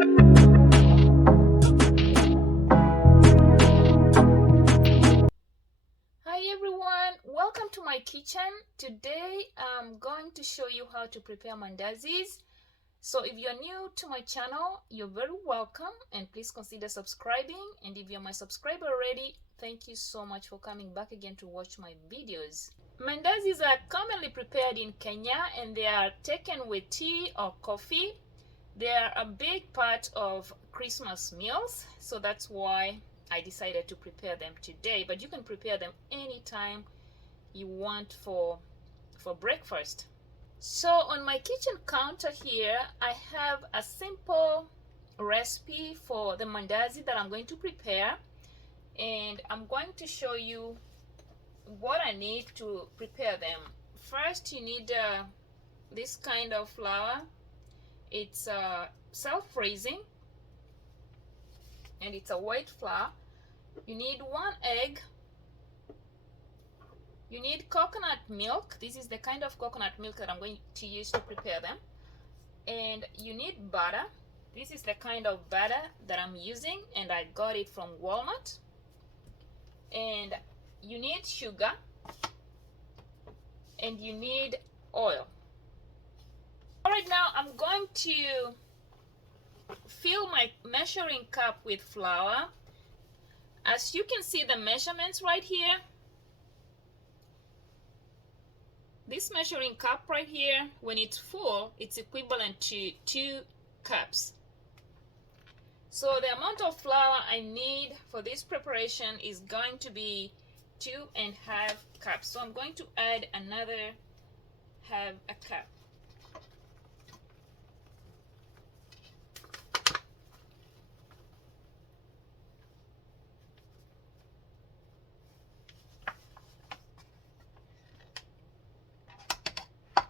Hi everyone, welcome to my kitchen. Today I'm going to show you how to prepare mandazis. So if you're new to my channel, you're very welcome and please consider subscribing. And if you're my subscriber already, thank you so much for coming back again to watch my videos. Mandazis are commonly prepared in Kenya and they are taken with tea or coffee. They are a big part of Christmas meals, so that's why I decided to prepare them today. But you can prepare them anytime you want for breakfast. So on my kitchen counter here, I have a simple recipe for the mandazi that I'm going to prepare, and I'm going to show you what I need to prepare them. First, you need this kind of flour. It's self-raising and it's a white flour. You need 1 egg. You need coconut milk. This is the kind of coconut milk that I'm going to use to prepare them. And you need butter. This is the kind of butter that I'm using and I got it from Walmart. And you need sugar and you need oil. Alright, now I'm going to fill my measuring cup with flour. As you can see the measurements right here, this measuring cup right here, when it's full, it's equivalent to 2 cups. So the amount of flour I need for this preparation is going to be 2.5 cups. So I'm going to add another half a cup.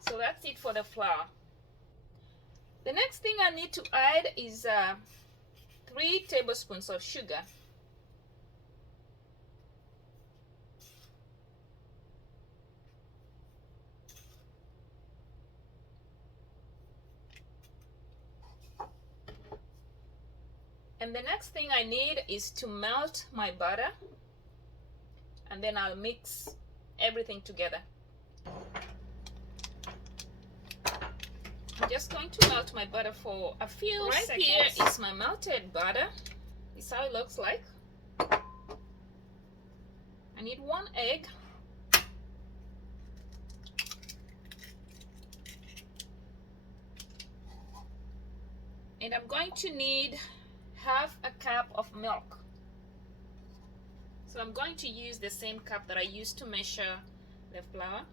So that's it for the flour. The next thing I need to add is 3 tablespoons of sugar. And the next thing I need is to melt my butter, and then I'll mix everything together. I'm just going to melt my butter for a few seconds. Right here is my melted butter. This is how it looks like. I need 1 egg. And I'm going to need half a cup of milk. So I'm going to use the same cup that I used to measure the flour.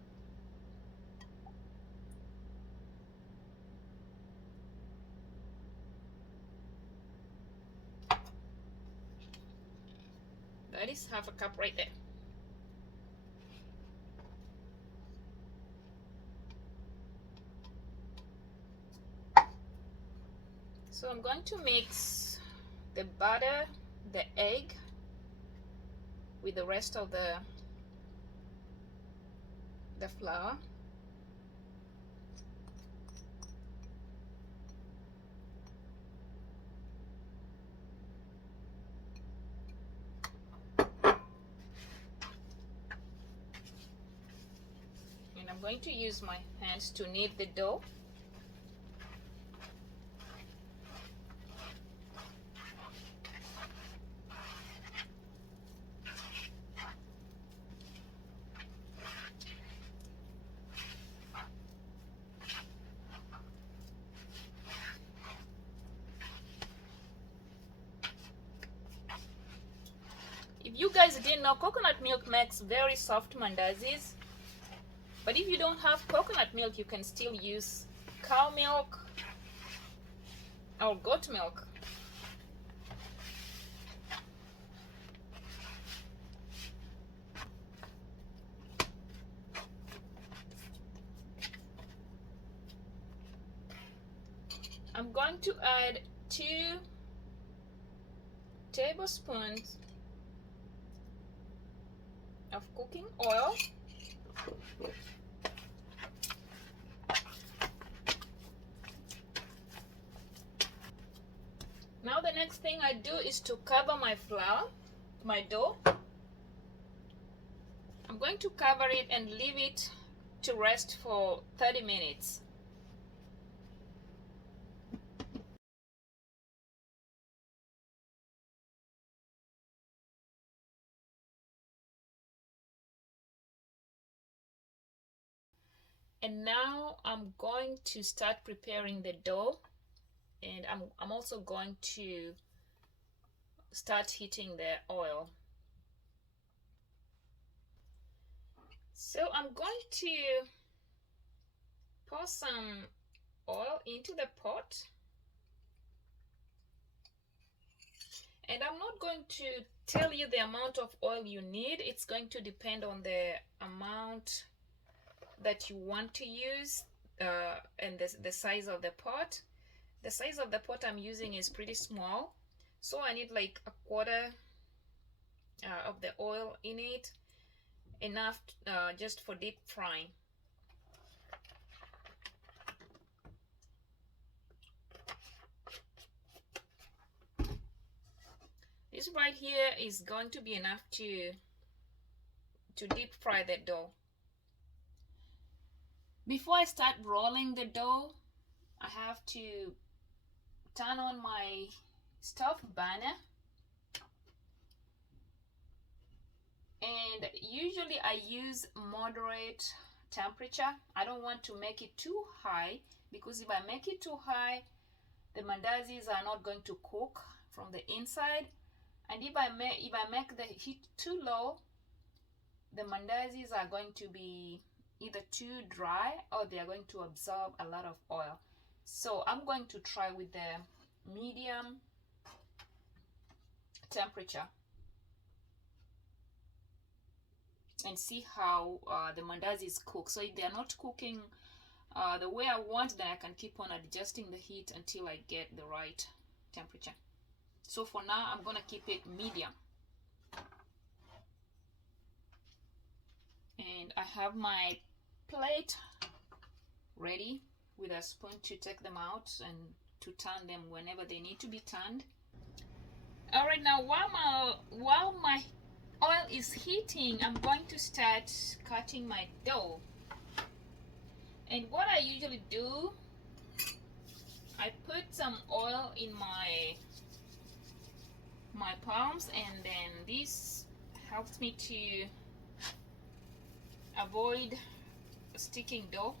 That is half a cup right there. So I'm going to mix the butter, the egg, with the rest of the flour. And I'm going to use my hands to knead the dough. If you guys didn't know, coconut milk makes very soft mandazis. But if you don't have coconut milk, you can still use cow milk or goat milk. I'm going to add 2 tablespoons of cooking oil. Now the next thing I do is to cover my flour, my dough. I'm going to cover it and leave it to rest for 30 minutes. And now I'm going to start preparing the dough, and I'm also going to start heating the oil. So I'm going to pour some oil into the pot, and I'm not going to tell you the amount of oil you need. It's going to depend on the amount that you want to use and the size of the pot. The size of the pot I'm using is pretty small, so I need like a quarter of the oil in it, enough just for deep frying. This right here is going to be enough to deep fry the dough. Before I start rolling the dough, I have to turn on my stove burner, and usually I use moderate temperature. I don't want to make it too high, because if I make it too high, the mandazis are not going to cook from the inside, and if I make the heat too low, the mandazis are going to be either too dry or they are going to absorb a lot of oil. So I'm going to try with the medium temperature and see how the mandazis cook. So if they are not cooking the way I want, then I can keep on adjusting the heat until I get the right temperature. So for now, I'm gonna keep it medium. And I have my plate ready with a spoon to take them out and to turn them whenever they need to be turned. All right, now while my oil is heating, I'm going to start cutting my dough. And what I usually do, I put some oil in my palms, and then this helps me to avoid sticking dough.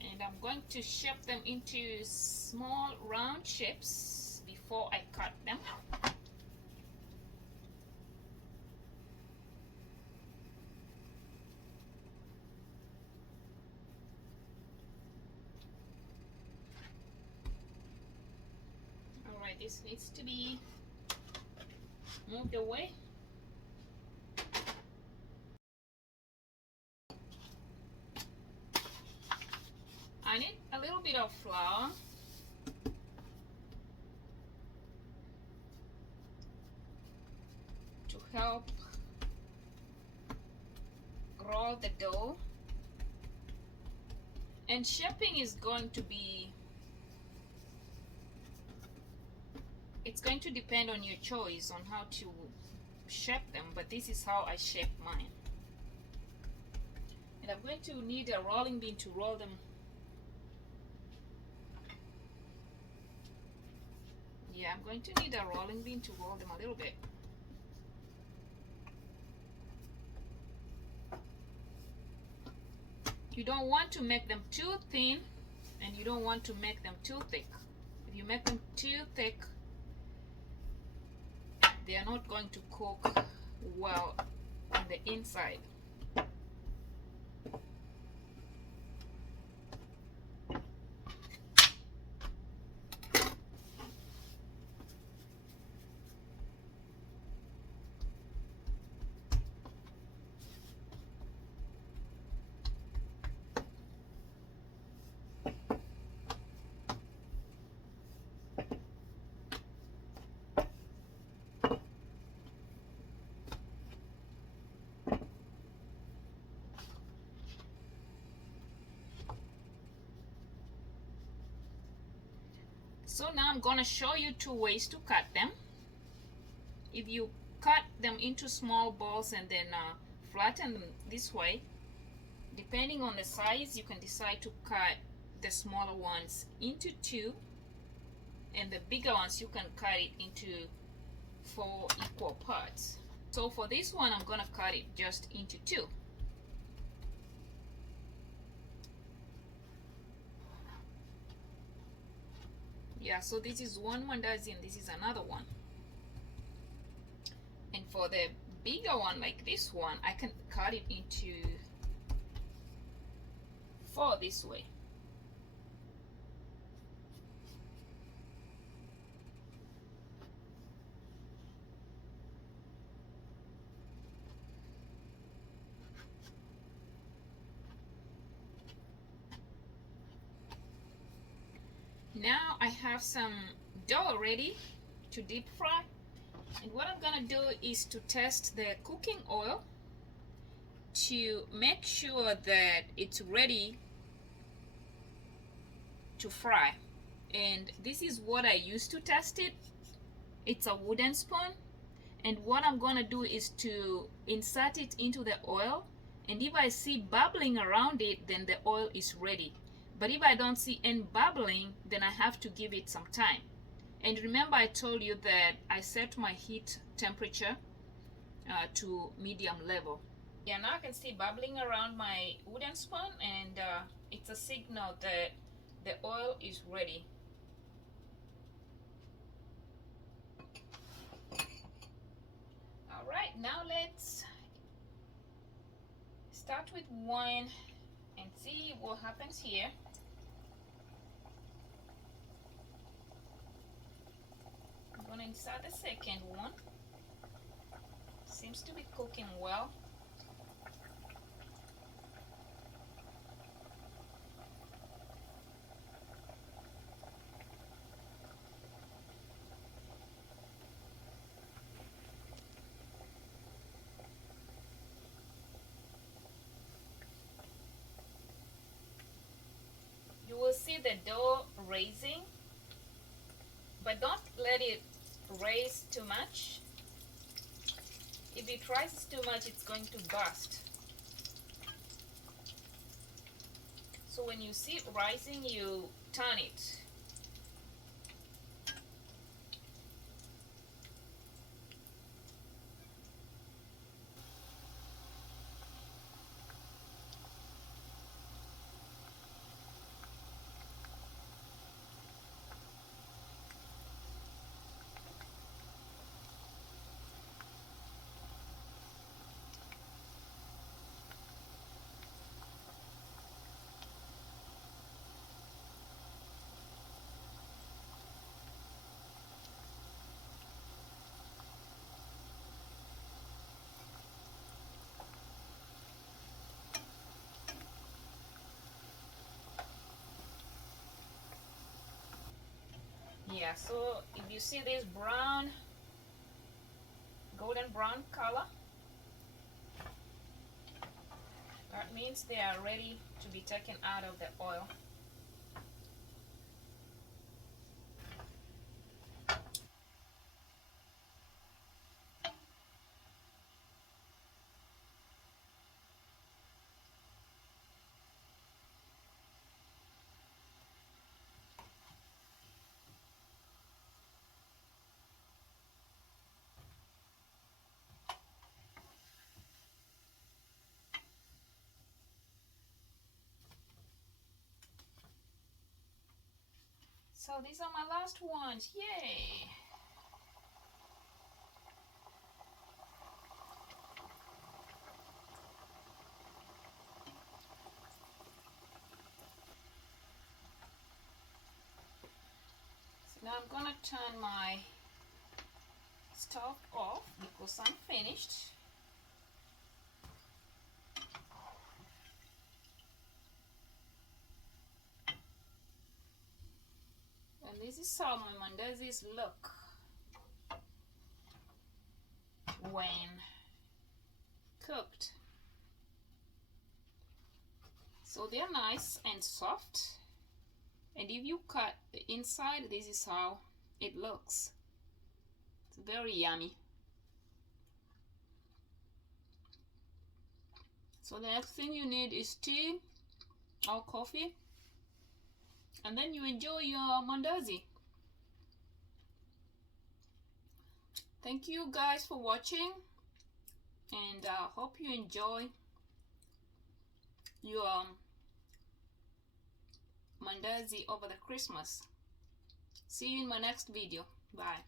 And I'm going to shape them into small round shapes before I cut them. Alright, this needs to be moved away. I need a little bit of flour to help roll the dough. And shaping is going to be, it's going to depend on your choice on how to shape them, but this is how I shape mine. And I'm going to need a rolling pin to roll them. Yeah, I'm going to need a rolling pin to roll them a little bit. You don't want to make them too thin, and you don't want to make them too thick. If you make them too thick, they are not going to cook well on the inside. So now I'm gonna show you two ways to cut them. If you cut them into small balls and then flatten them this way, depending on the size, you can decide to cut the smaller ones into two, and the bigger ones you can cut it into 4 equal parts. So for this one, I'm gonna cut it just into 2. Yeah, so this is one mandazi and this is another one. And for the bigger one, like this one, I can cut it into 4 this way. Now I have some dough ready to deep fry, and what I'm gonna do is to test the cooking oil to make sure that it's ready to fry. And this is what I use to test it. It's a wooden spoon, and what I'm gonna do is to insert it into the oil, and if I see bubbling around it, then the oil is ready. But if I don't see any bubbling, then I have to give it some time. And remember, I told you that I set my heat temperature to medium level. Yeah, now I can see bubbling around my wooden spoon, and it's a signal that the oil is ready. All right, now let's start with one and see what happens here. I'm gonna insert the second one. Seems to be cooking well. You will see the dough raising, but don't let it raise too much. If it rises too much, it's going to burst. So when you see it rising, you turn it. Yeah, so if you see this brown, golden brown color, that means they are ready to be taken out of the oil. So these are my last ones. Yay! So now I'm gonna turn my stove off because I'm finished. And this is how my mandazis look when cooked. So they're nice and soft, And if you cut the inside, this is how it looks. It's very yummy. So the next thing you need is tea or coffee, and then you enjoy your mandazi. Thank you guys for watching, and I hope you enjoy your mandazi over the Christmas. See you in my next video. Bye.